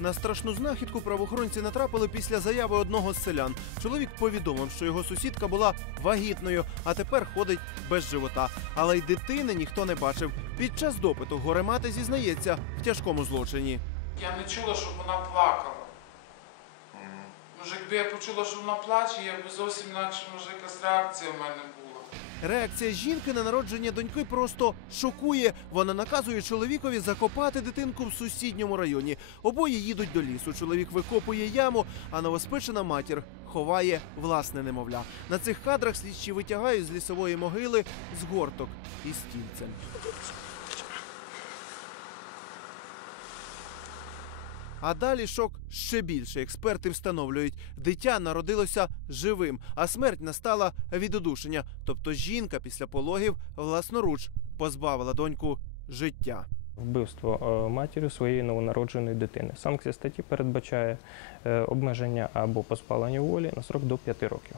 На страшну знахідку правоохоронці натрапили після заяви одного з селян. Чоловік повідомив, що його сусідка була вагітною, а тепер ходить без живота. Але й дитини ніхто не бачив. Під час допиту горе мати зізнається в тяжкому злочині. Я не чула, щоб вона плакала. Може, якби я почула, що вона плаче, я б зовсім інакше, може, якась реакція в мене була. Реакція жінки на народження доньки просто шокує. Вона наказує чоловікові закопати дитинку в сусідньому районі. Обоє їдуть до лісу. Чоловік викопує яму, а новоспечена матір ховає власне немовля. На цих кадрах слідчі витягають з лісової могили згорток із стільцем. А далі шок ще більше. Експерти встановлюють, дитя народилося живим, а смерть настала від удушення. Тобто жінка після пологів власноруч позбавила доньку життя. Вбивство е, матір'ю своєї новонародженої дитини. Санкція статті передбачає е, обмеження або позбавлення волі на срок до 5 років.